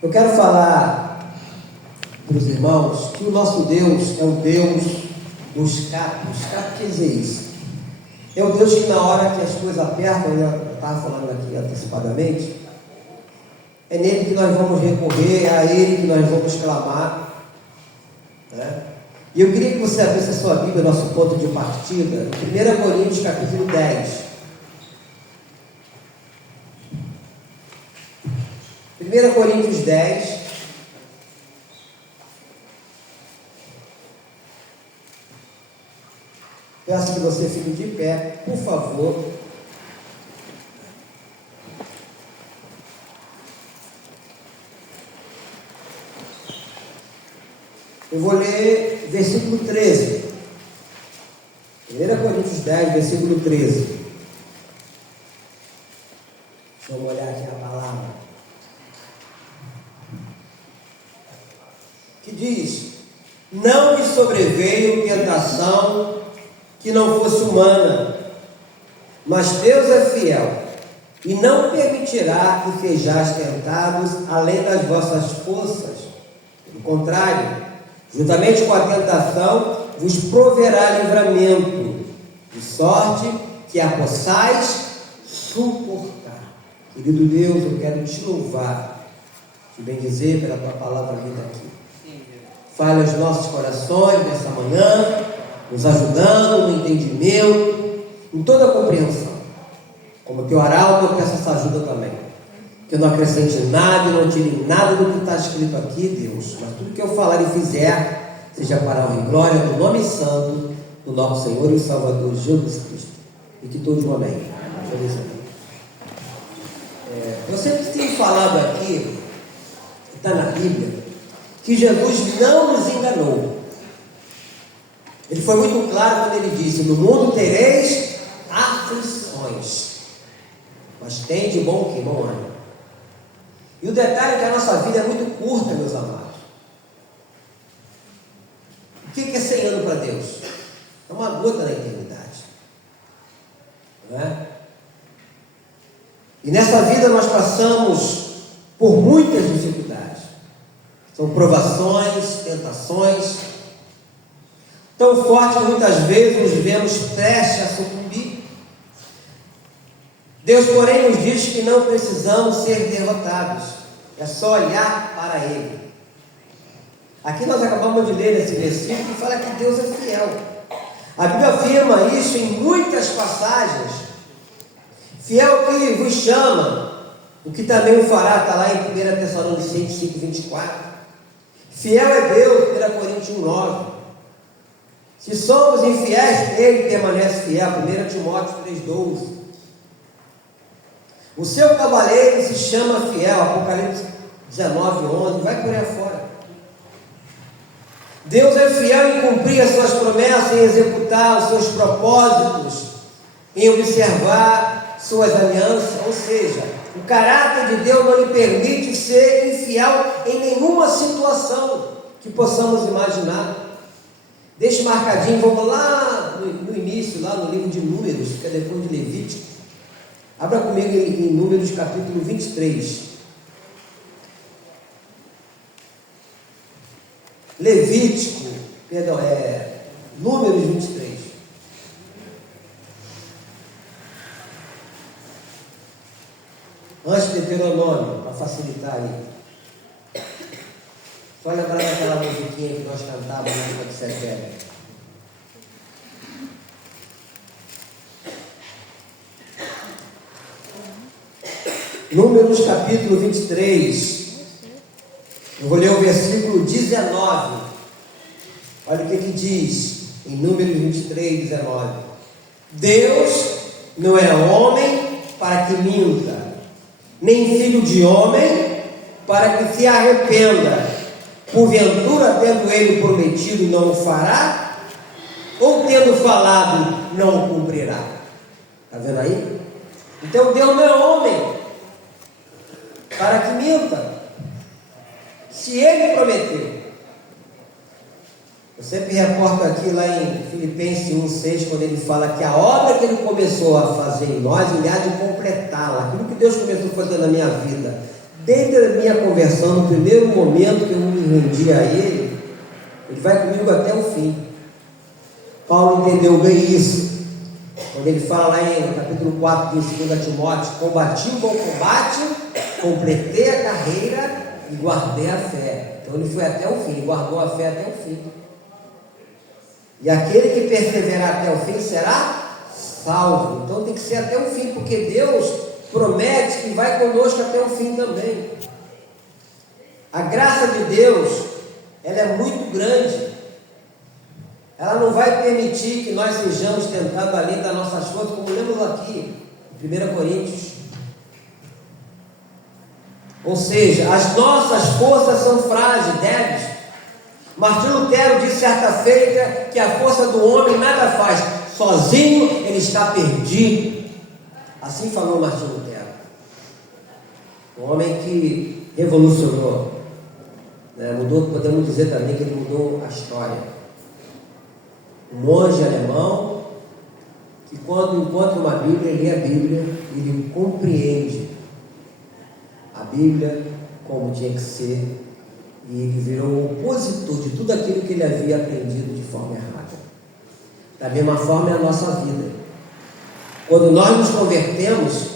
Eu quero falar para os irmãos que o nosso Deus é o Deus do escape. O escape quer dizer isso. É o Deus que na hora que as coisas apertam, eu estava falando aqui antecipadamente, é nele que nós vamos recorrer, é a ele que nós vamos clamar, né? E eu queria que você abrisse a sua Bíblia, nosso ponto de partida, 1 Coríntios capítulo 10. 1 Coríntios 10. Peço que você fique de pé, por favor. Eu vou ler versículo 13. 1 Coríntios 10, versículo 13. Deixa eu olhar aqui a palavra. Que diz: não lhe sobreveio tentação que não fosse humana, mas Deus é fiel, e não permitirá que sejais tentados além das vossas forças. Pelo contrário, juntamente com a tentação, vos proverá livramento, de sorte que a possais suportar. Querido Deus, eu quero te louvar, te bendizer pela tua palavra vinda aqui. Fale aos nossos corações nessa manhã, nos ajudando no entendimento, em toda a compreensão. Como teu arauto, eu peço essa ajuda também. Que eu não acrescente nada e não tire nada do que está escrito aqui, Deus. Mas tudo que eu falar e fizer, seja para a honra e glória do nome santo do nosso Senhor e Salvador Jesus Cristo. E que todos amém. Eu sempre tenho falado aqui, que está na Bíblia, que Jesus não nos enganou. Ele foi muito claro quando ele disse: no mundo tereis aflições, mas tem de bom que bom ânimo. E o detalhe é que a nossa vida é muito curta, meus amados. O que é 100 anos para Deus? É uma gota na eternidade, não é? E nessa vida nós passamos por muitas dificuldades. São provações, tentações tão fortes que muitas vezes nos vemos prestes a sucumbir. Deus, porém, nos diz que não precisamos ser derrotados, é só olhar para Ele. Aqui nós acabamos de ler esse versículo que fala que Deus é fiel. A Bíblia afirma isso em muitas passagens. Fiel que vos chama, o que também o fará, está lá em 1 Tessalonicenses 5, 24. Fiel é Deus, 1 Coríntios 9. Se somos infiéis, Ele permanece fiel, 1 Timóteo 3,12. O seu cavaleiro se chama fiel, Apocalipse 19:11, vai por aí afora. Deus é fiel em cumprir as suas promessas, em executar os seus propósitos, em observar suas alianças, ou seja, o caráter de Deus não lhe permite ser infiel em nenhuma situação que possamos imaginar. Deixa marcadinho, vamos lá no início, lá no livro de Números, que é depois de Levítico. Abra comigo em Números capítulo 23. Levítico, perdão, Números 23. Antes de Deuteronômio, para facilitar aí. Só lembrar daquela musiquinha que nós cantávamos na época de setembro. Números capítulo 23. Eu vou ler o versículo 19. Olha o que diz em Números 23, 19. Deus não é homem para que minta, nem filho de homem para que se arrependa. Porventura, tendo ele prometido, não o fará? Ou tendo falado, não o cumprirá? Está vendo aí? Então Deus não é homem para que minta. Se Ele prometeu. Eu sempre reporto aqui lá em Filipenses 1,6, quando ele fala que a obra que Ele começou a fazer em nós, Ele há de completá-la. Aquilo que Deus começou a fazer na minha vida, desde a minha conversão, no primeiro momento que eu me rendi a Ele, Ele vai comigo até o fim. Paulo entendeu bem isso, quando ele fala lá no capítulo 4 de 2 Timóteo: combati o bom combate, completei a carreira e guardei a fé. Então ele foi até o fim, guardou a fé até o fim. E aquele que perseverar até o fim será salvo. Então tem que ser até o fim, porque Deus promete que vai conosco até o fim também. A graça de Deus, ela é muito grande. Ela não vai permitir que nós sejamos tentados além das nossas forças, como lemos aqui em 1 Coríntios. Ou seja, as nossas forças são frágeis, débeis. Martinho Lutero disse certa feita que a força do homem nada faz, sozinho ele está perdido. Assim falou Martinho Lutero, um homem que revolucionou, mudou, podemos dizer também que ele mudou a história. Um monge alemão que, quando encontra uma Bíblia, ele lê a Bíblia, ele compreende a Bíblia como tinha que ser, e ele virou um opositor de tudo aquilo que ele havia aprendido de forma errada. Da mesma forma é a nossa vida. Quando nós nos convertemos,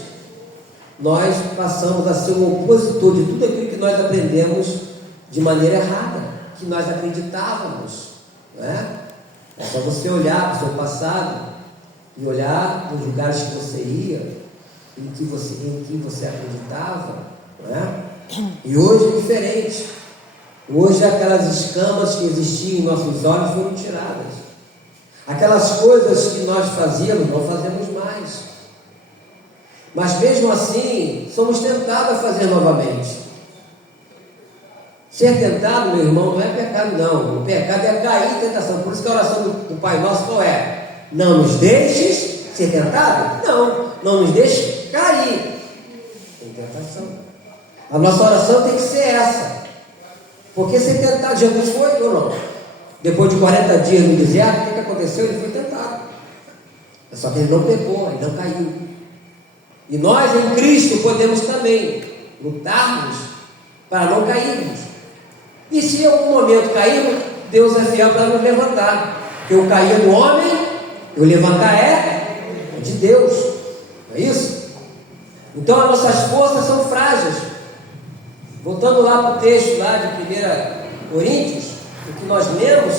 nós passamos a ser um opositor de tudo aquilo que nós aprendemos de maneira errada, que nós acreditávamos, não é? É só você olhar para o seu passado e olhar para os lugares que você ia, em que você acreditava, não é? E hoje é diferente. Hoje aquelas escamas que existiam em nossos olhos foram tiradas. Aquelas coisas que nós fazíamos, não fazemos mais. Mas mesmo assim, somos tentados a fazer novamente. Ser tentado, meu irmão, não é pecado não. O pecado é cair em tentação. Por isso que a oração do Pai Nosso qual é? Não nos deixes ser tentado? Não nos deixes cair em tentação. A nossa oração tem que ser essa. Porque ser tentado, Jesus foi ou não? Depois de 40 dias no deserto, o que aconteceu? Ele foi tentado. Só que ele não pecou, ele não caiu. E nós em Cristo podemos também lutarmos para não cairmos. E se em algum momento cairmos, Deus é fiel para nos levantar. Porque o cair do homem, e o levantar é de Deus. Não é isso? Então as nossas forças são frágeis. Voltando lá para o texto lá de 1 Coríntios, o que nós lemos,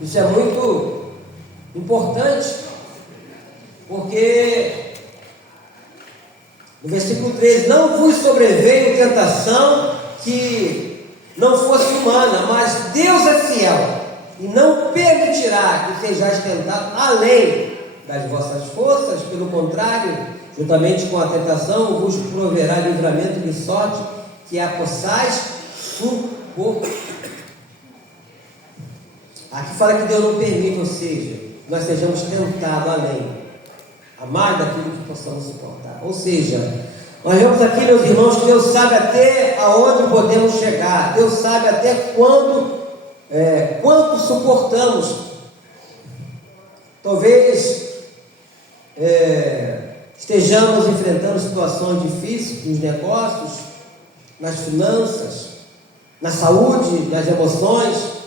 isso é muito importante, porque no versículo 13: não vos sobreveio tentação que não fosse humana, mas Deus é fiel e não permitirá que sejais tentados além das vossas forças. Pelo contrário, juntamente com a tentação, vos proverá livramento de sorte que a possais suportar. Aqui fala que Deus não permite, ou seja, nós sejamos tentados além, a mais daquilo que possamos suportar. Ou seja, nós vemos aqui, meus irmãos, que Deus sabe até aonde podemos chegar. Deus sabe até quanto suportamos. Talvez estejamos enfrentando situações difíceis nos negócios, nas finanças, na saúde, nas emoções,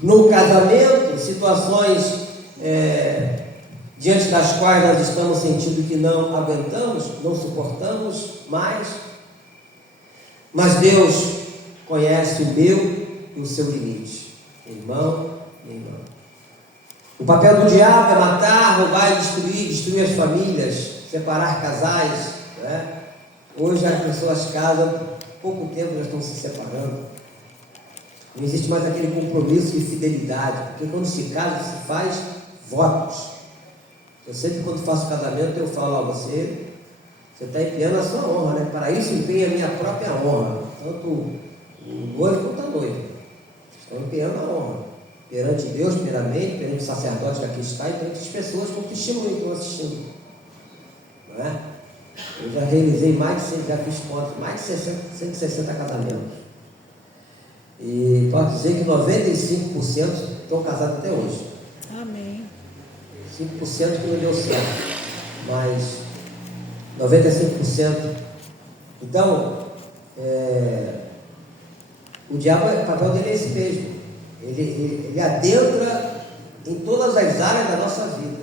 no casamento, situações diante das quais nós estamos sentindo que não aguentamos, não suportamos mais. Mas Deus conhece o meu e o seu limite, irmão e irmã. O papel do diabo é matar, roubar e destruir as famílias, separar casais, né? Hoje as pessoas casam, pouco tempo já estão se separando. Não existe mais aquele compromisso de fidelidade, porque quando se casa, se faz votos. Eu sempre, quando faço casamento, eu falo: você está empenhando a sua honra, né? Para isso empenha a minha própria honra. Tanto o noivo quanto a noiva estão empenhando a honra perante Deus, primeiramente, perante o sacerdote que aqui está, e perante as pessoas com testemunho que estão assistindo, não é? Eu já realizei já fiz contas, mais de 160 casamentos, e posso dizer que 95% estão casados até hoje. Amém. 5% que não deu certo, mas 95%. Então, O diabo, o papel dele é esse mesmo. Ele adentra em todas as áreas da nossa vida.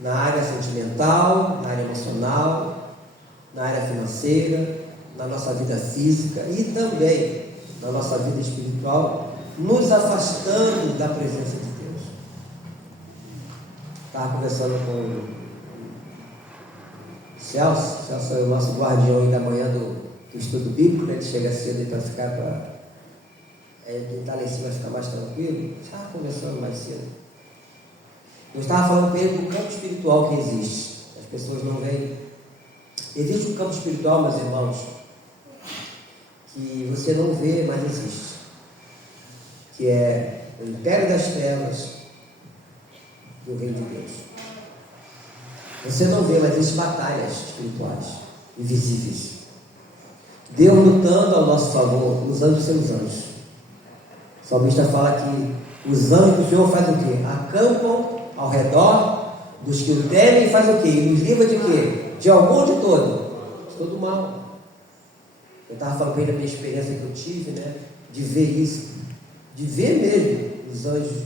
Na área sentimental, na área emocional, na área financeira, na nossa vida física e também na nossa vida espiritual, nos afastando da presença de Deus. Estava conversando com o Celso é o nosso guardião aí da manhã do estudo bíblico, né? Ele chega cedo para ficar quem está lá em cima vai ficar mais tranquilo. Estava conversando mais cedo. Eu estava falando com ele do campo espiritual que existe. As pessoas não veem. Existe um campo espiritual, meus irmãos, que você não vê, mas existe. Que é o império das trevas do reino de Deus. Você não vê, mas existem batalhas espirituais, invisíveis. Deus lutando ao nosso favor, usando os seus anjos. O salmista fala que os anjos do Senhor fazem o quê? Acampam ao redor dos que o temem e fazem o quê? E nos livra de quê? De algum de todo? De todo mal. Eu estava falando com ele da minha experiência que eu tive, né? De ver isso. De ver mesmo os anjos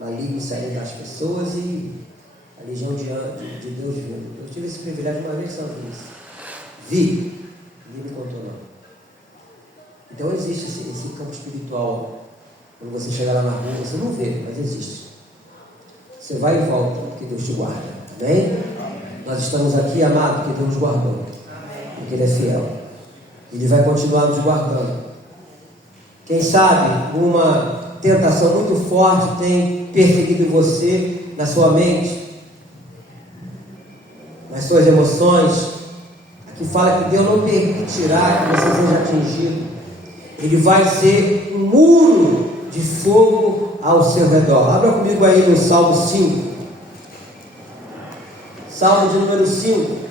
malignos saindo das pessoas e a legião de Deus vindo. Eu tive esse privilégio uma vez só isso. Vi. Ninguém me contou não. Então existe esse campo espiritual. Quando você chegar lá na rua, você não vê, mas existe. Você vai e volta, porque Deus te guarda. Amém? Nós estamos aqui, amado, porque Deus nos guardou. Porque Ele é fiel. Ele vai continuar nos guardando. Quem sabe uma tentação muito forte tem perseguido você na sua mente, nas suas emoções. Aqui fala que Deus não permitirá que você seja atingido. Ele vai ser um muro de fogo ao seu redor. Abra comigo aí no Salmo 5. Salmo de número 5.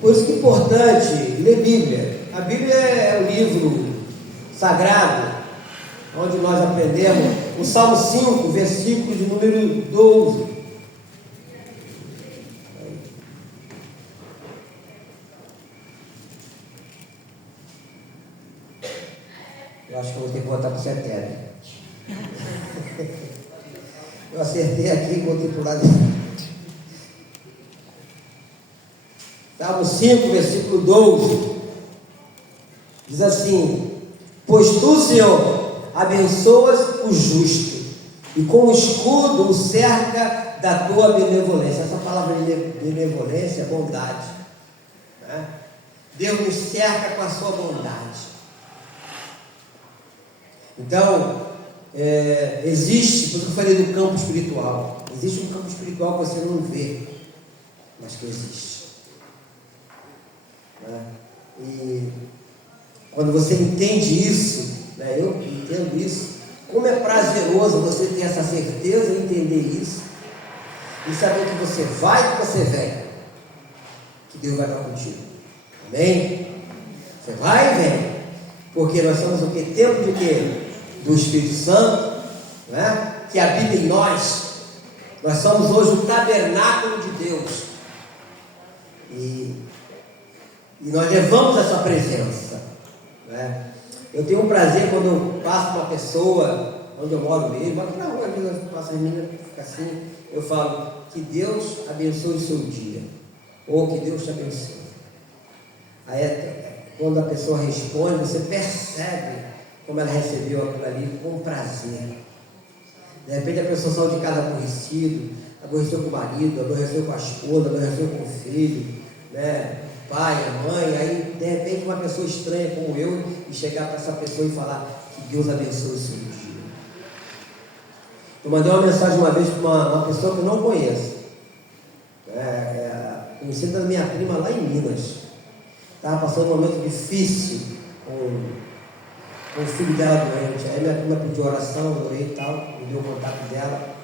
Por isso que é importante ler Bíblia. A Bíblia é o livro sagrado, onde nós aprendemos o Salmo 5, versículo de número 12. Eu acho que eu vou ter que voltar para o Cetério. Eu acertei aqui e voltei para o lado. Salmo 5, versículo 12. Diz assim: pois tu, Senhor, abençoas o justo, e com o escudo o cerca da tua benevolência. Essa palavra benevolência é bondade, né? Deus nos cerca com a sua bondade. Então, existe, por isso que eu falei do campo espiritual, existe um campo espiritual que você não vê, mas que existe, né? E quando você entende isso, né, eu entendo isso, como é prazeroso você ter essa certeza e entender isso, e saber que você vai e que você vem, que Deus vai estar contigo. Amém? Você vai e vem, porque nós somos o que? Templo de quê? Do Espírito Santo, né? Que habita em nós. Nós somos hoje o tabernáculo de Deus, e nós levamos essa presença, né? Eu tenho um prazer quando eu passo uma pessoa, onde eu moro mesmo, aqui na rua, às vezes eu passo as meninas, fica assim, eu falo, que Deus abençoe o seu dia, ou que Deus te abençoe. Aí quando a pessoa responde, você percebe como ela recebeu aquilo ali com prazer. De repente a pessoa saiu de casa aborreceu com o marido, aborreceu com a esposa, aborreceu com o filho, né? Pai, a mãe, aí de repente uma pessoa estranha como eu, e chegar para essa pessoa e falar que Deus abençoe o seu dia. Eu mandei uma mensagem uma vez para uma pessoa que eu não conheço, conhecida da minha prima lá em Minas. Estava passando um momento difícil com o filho dela doente. Aí minha prima pediu oração, eu orei e tal, me deu o contato dela.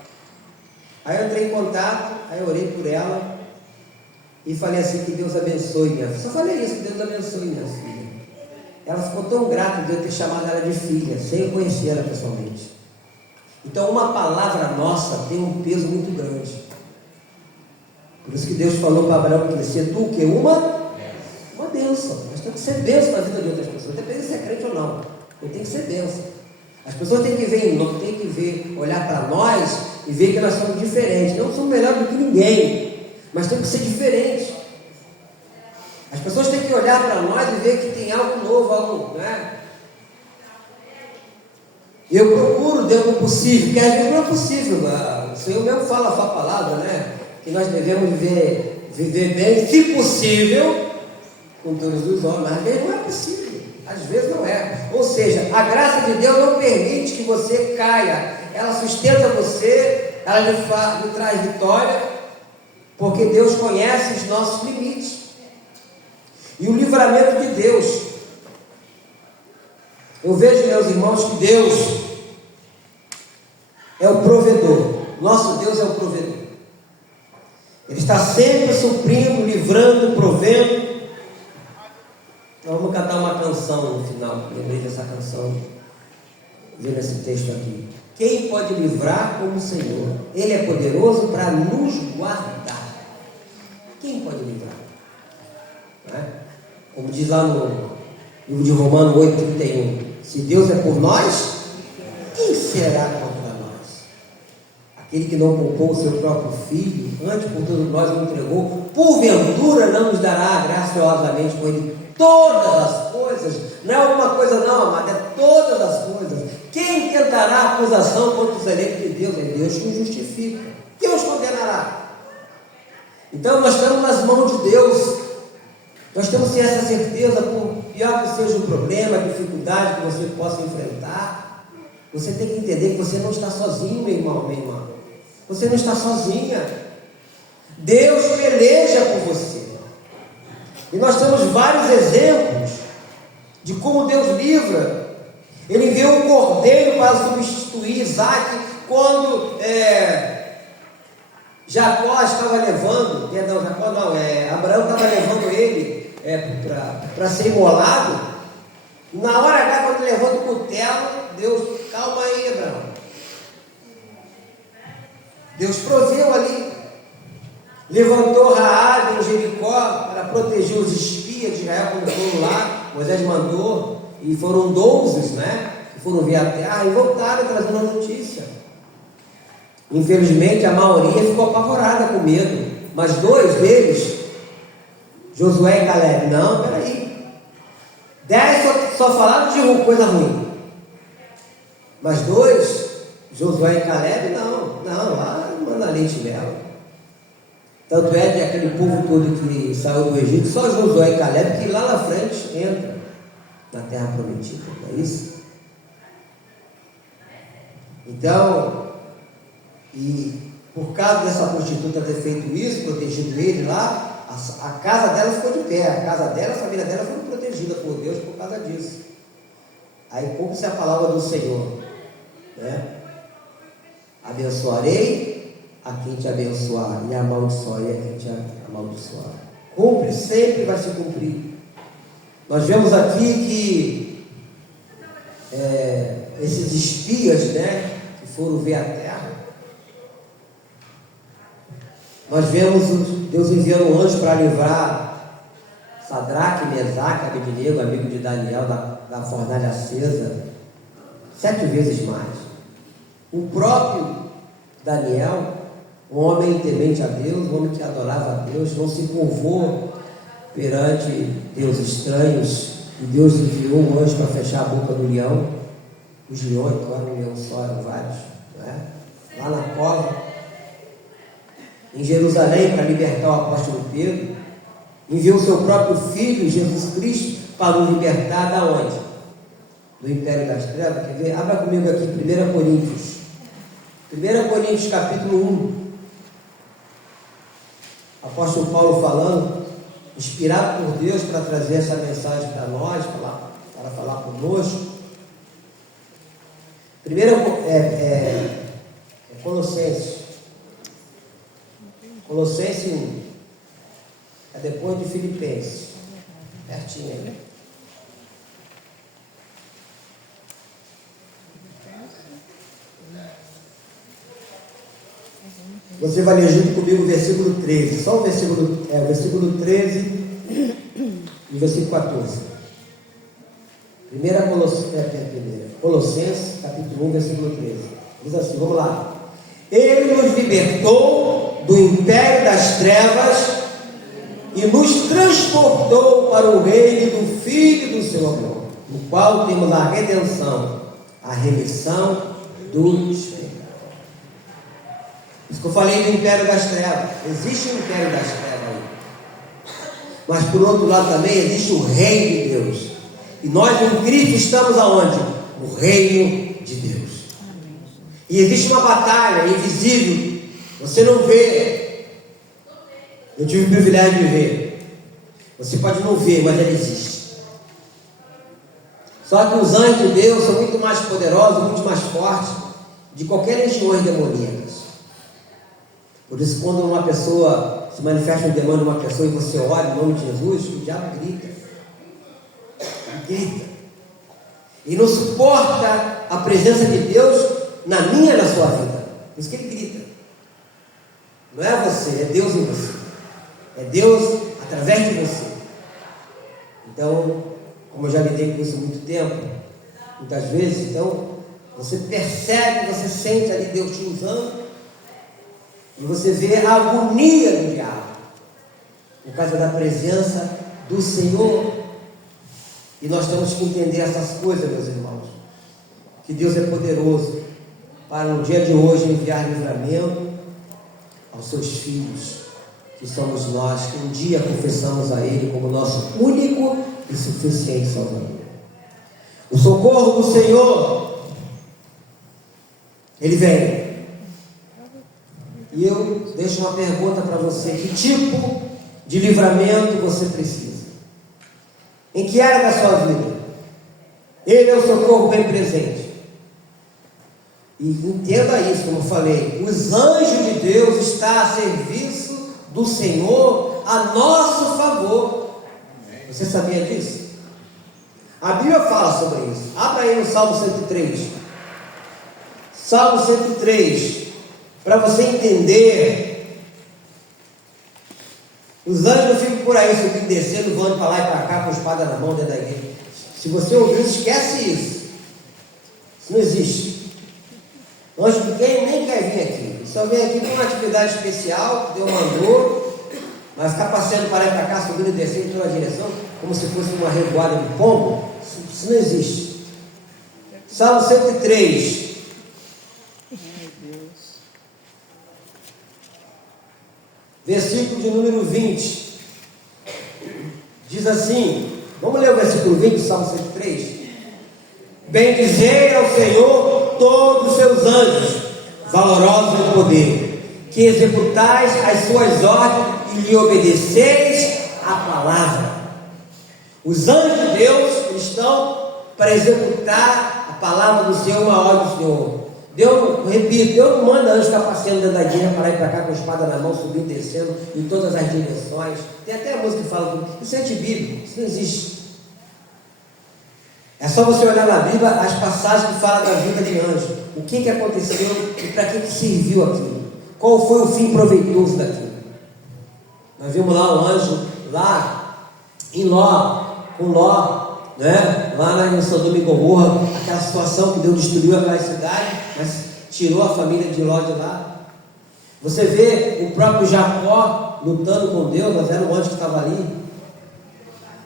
Aí eu entrei em contato, aí eu orei por ela e falei assim, que Deus abençoe minha filha. Só falei isso, que Deus abençoe minha filha. ela ficou tão grata de eu ter chamado ela de filha, sem eu conhecer ela pessoalmente. Então uma palavra nossa tem um peso muito grande. Por isso que Deus falou para Abraão que ser tu o quê? Uma bênção. Nós temos que ser bênção na vida de outras pessoas, independente se é crente ou não. Eu tenho que ser bênção. As pessoas têm que ver, têm que ver, olhar para nós e ver que nós somos diferentes. Não somos melhores do que ninguém, mas temos que ser diferentes. As pessoas têm que olhar para nós e ver que tem algo novo, algo, né? Eu procuro dentro do possível, porque às vezes não é possível. O Senhor mesmo fala a sua palavra, né? Que nós devemos viver bem, se possível, com todos os homens, mas às vezes não é possível, às vezes não é. Ou seja, a graça de Deus não permite que você caia, ela sustenta você, ela lhe traz vitória, porque Deus conhece os nossos limites e o livramento de Deus. Eu vejo, meus irmãos, que Deus é o provedor. Nosso Deus é o provedor. Ele está sempre suprindo, livrando, provendo. Nós vamos cantar uma canção no final. Lembrei dessa canção, vendo esse texto aqui. Quem pode livrar como o Senhor? Ele é poderoso para nos guardar. Quem pode livrar? Não é? Como diz lá no livro de Romanos 8,31. Se Deus é por nós, quem será contra nós? Aquele que não poupou o seu próprio filho, antes por todos nós o entregou, porventura não nos dará graciosamente com ele todas as coisas? Não é alguma coisa não, amado, é todas as coisas. Quem tentará acusação contra os eleitos de Deus? É Deus que os justifica. Quem os condenará? Então nós estamos nas mãos de Deus. Nós temos que ter essa certeza, por pior que seja o problema, a dificuldade que você possa enfrentar, você tem que entender que você não está sozinho, meu irmão, minha irmã. Você não está sozinha. Deus peleja por você. E nós temos vários exemplos de como Deus livra. Ele enviou um cordeiro para substituir Isaac quando Abraão estava levando ele para ser imolado. Na hora H, quando ele levanta o cutelo, Deus, calma aí, Abraão. Deus proveu ali, levantou Raabe em Jericó para proteger os espias de Israel quando foram lá. Moisés mandou, e foram 12, né, que foram ver a terra e voltaram trazendo a notícia. Infelizmente a maioria ficou apavorada com medo, mas 2 deles, Josué e Caleb, não, peraí, 10 só falaram de coisa ruim, mas 2, Josué e Caleb, não, lá manda leite e mel. Tanto é que aquele povo todo que saiu do Egito, só Josué e Caleb, que lá na frente entra na terra prometida, não é isso? Então, e por causa dessa prostituta ter feito isso, protegido ele lá, a casa dela ficou de pé, a casa dela, a família dela foi protegida por Deus por causa disso. Aí cumpre-se a palavra do Senhor, né? Abençoarei a quem te abençoar, e amaldiçoarei a quem te amaldiçoar. Cumpre, sempre vai se cumprir. Nós vemos aqui que esses espias, né, que foram ver a terra, nós vemos Deus enviando um anjo para livrar Sadraque, Mesaque, Abednego, amigo de Daniel, da fornalha acesa, 7 vezes mais. O próprio Daniel, um homem temente a Deus, um homem que adorava a Deus, não se curvou perante deuses estranhos, e Deus enviou um anjo para fechar a boca do leão. Os leões, não eram um leão só, eram vários, né? Lá na cova, em Jerusalém, para libertar o apóstolo Pedro. Enviou o seu próprio Filho, Jesus Cristo, para nos libertar da onde? Do império das trevas. Quer ver? Abra comigo aqui 1 Coríntios. 1 Coríntios capítulo 1. Apóstolo Paulo falando, inspirado por Deus para trazer essa mensagem para nós, para falar conosco. Primeiro Colossenses. Colossenses 1. É depois de Filipenses. Pertinho aí. Você vai ler junto comigo o versículo 13. Só o versículo 13 e o versículo 14. Colossenses, capítulo 1, versículo 13. Diz assim, vamos lá. Ele nos libertou do império das trevas e nos transportou para o reino do Filho do seu amor, no qual temos a redenção, a remissão dos pecados. Isso que eu falei do império das trevas. Existe um império das trevas aí. Mas por outro lado também existe o reino de Deus. E nós em Cristo estamos aonde? No reino de Deus. E existe uma batalha invisível. Você não vê. Eu tive o privilégio de ver. Você pode não ver, mas ela existe. Só que os anjos de Deus são muito mais poderosos, muito mais fortes de qualquer legiões demoníacas. Por isso, quando uma pessoa se manifesta um demônio em uma pessoa e você ora em nome de Jesus, o diabo grita. Ele grita. E não suporta a presença de Deus na minha e na sua vida. Por isso que ele grita. Não é você, é Deus em você. É Deus através de você. Então, como eu já lidei com isso há muito tempo, muitas vezes, então, você percebe, você sente ali Deus te usando, e você vê a agonia do diabo, por causa da presença do Senhor. E nós temos que entender essas coisas, meus irmãos, que Deus é poderoso para no dia de hoje enviar livramento aos seus filhos, que somos nós, que um dia confessamos a Ele como nosso único e suficiente Salvador. O socorro do Senhor, Ele vem. E eu deixo uma pergunta para você: que tipo de livramento você precisa? Em que área da sua vida? Ele é o socorro bem presente. E entenda isso, como eu falei, os anjos de Deus estão a serviço do Senhor a nosso favor. Você sabia disso? A Bíblia fala sobre isso. Abra aí no Salmo 103. Salmo 103. Para você entender, os anjos não ficam por aí subindo e descendo, voando para lá e para cá com a espada na mão dentro da igreja. Se você ouvir isso, esquece isso. Isso não existe. Anjo de quem nem quer vir aqui. Só vem aqui com uma atividade especial que Deus mandou, mas ficar passeando para lá e para cá, subindo e descendo em toda a direção, como se fosse uma revoada de pombo, isso não existe. Salmo 103. Versículo de número 20, diz assim, vamos ler o versículo 20 do Salmo 103. Bendizei ao Senhor todos os seus anjos, valorosos em poder, que executais as suas ordens e lhe obedeceis a palavra. Os anjos de Deus estão para executar a palavra do Senhor, uma ordem do Senhor. Deus, repito, Deus não manda anjos ficar passeando dentro da igreja, para ir para cá com a espada na mão, subindo e descendo em todas as direções. Tem até a música que fala, isso é antibíblico, isso não existe. É só você olhar na Bíblia as passagens que falam da vida de anjo. O que aconteceu e para que serviu aquilo. Qual foi o fim proveitoso daquilo. Nós vimos lá um anjo, lá em Ló, com Ló, né? Lá em Sodoma e Gomorra, aquela situação que Deus destruiu aquela cidade, mas tirou a família de Ló de lá. Você vê o próprio Jacó lutando com Deus, mas era um anjo que estava ali.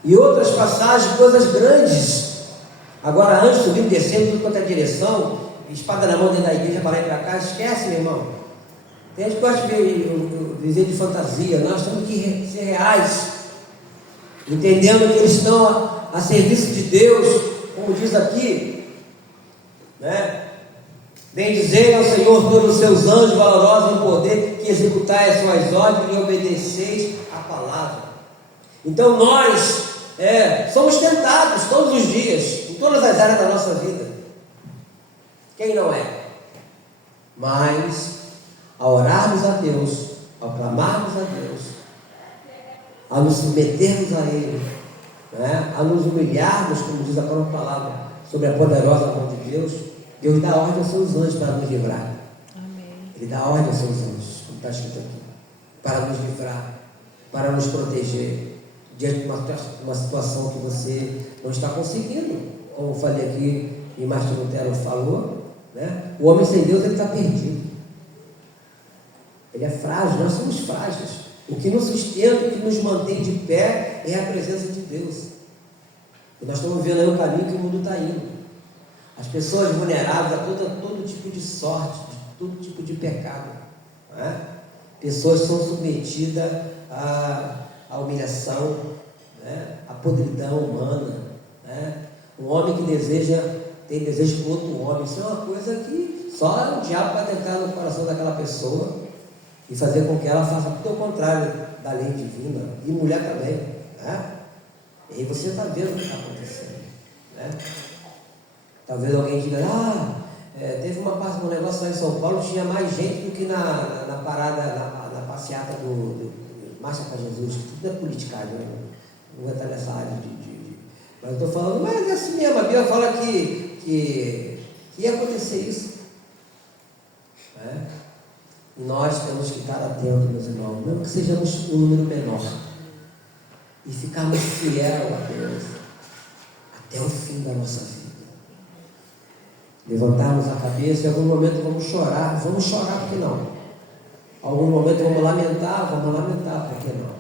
E outras passagens, coisas grandes. Agora, anjos subindo, descendo, tudo quanto é direção, espada na mão dentro da igreja, para lá e para cá, esquece, meu irmão. Tem gente que gosta de dizer de fantasia. Nós temos que ser reais, entendendo que eles estão a serviço de Deus, como diz aqui, né? Bendizei ao Senhor todos os seus anjos valorosos em poder, que executai as suas ordens e obedeceis a palavra. Então nós somos tentados todos os dias, em todas as áreas da nossa vida. Quem não é? Mas ao orarmos a Deus, ao clamarmos a Deus, a nos submetermos a Ele, né? A nos humilharmos, como diz a própria palavra, sobre a poderosa mão de Deus, Deus dá ordem aos seus anjos para nos livrar. Amém. Ele dá ordem aos seus anjos. está escrito aqui, para nos livrar, para nos proteger diante de uma situação que você não está conseguindo. Como eu falei aqui, e Martin Lutero falou, né? O homem sem Deus, ele está perdido. Ele é frágil, nós somos frágeis. O que nos sustenta, o que nos mantém de pé é a presença de Deus. E nós estamos vendo aí o caminho que o mundo está indo. As pessoas vulneráveis a todo tipo de sorte, de todo tipo de pecado, né? Pessoas são submetidas à humilhação, né? À podridão humana, né? Um homem que tem desejo por outro homem, isso é uma coisa que só o diabo vai entrar no coração daquela pessoa e fazer com que ela faça tudo ao contrário da lei divina, e mulher também, né? E aí você está vendo o que está acontecendo, né? Talvez alguém diga, teve um negócio lá em São Paulo, tinha mais gente do que na parada, na passeata do Marcha para Jesus, que tudo é politicagem, né? Não vou entrar nessa área mas eu estou falando, mas é assim mesmo, a Bíblia fala que ia acontecer isso, né? E nós temos que estar atentos, meus irmãos, mesmo que sejamos um número menor, e ficarmos fiel a Deus até o fim da nossa vida. Levantarmos a cabeça e em algum momento vamos chorar, por que não? Em algum momento vamos lamentar, por que não?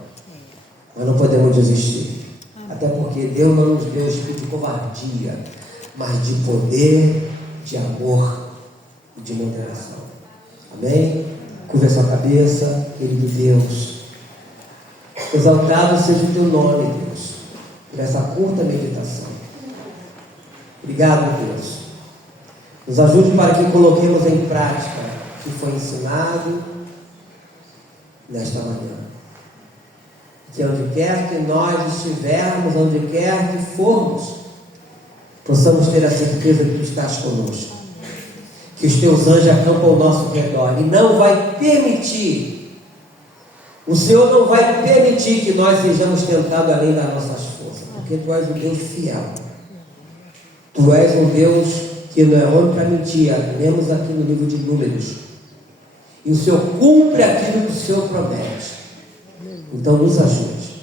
Mas não podemos desistir, até porque Deus não nos deu espírito de covardia, mas de poder, de amor e de moderação. Amém? Curva sua cabeça, querido Deus. Exaltado seja o teu nome, Deus, por essa curta meditação. Obrigado, Deus. Nos ajude para que coloquemos em prática o que foi ensinado nesta manhã. Que onde quer que nós estivermos, onde quer que formos, possamos ter a certeza que tu estás conosco. Que os teus anjos acampam ao nosso redor e não vai permitir, o Senhor não vai permitir que nós sejamos tentados além das nossas forças, porque tu és um Deus fiel. Tu és um Deus que não é homem para mentir, lemos aqui no livro de Números. E o Senhor cumpre aquilo que o Senhor promete. Então nos ajude,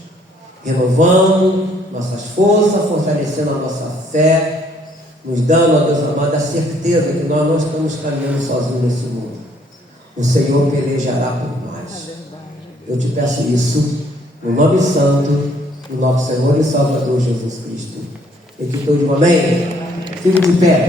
renovando nossas forças, fortalecendo a nossa fé, nos dando, ó Deus amado, a certeza que nós não estamos caminhando sozinhos nesse mundo. O Senhor pelejará por nós. Eu te peço isso no nome santo do nosso Senhor e Salvador Jesus Cristo. E que todos, amém? Fique de pé.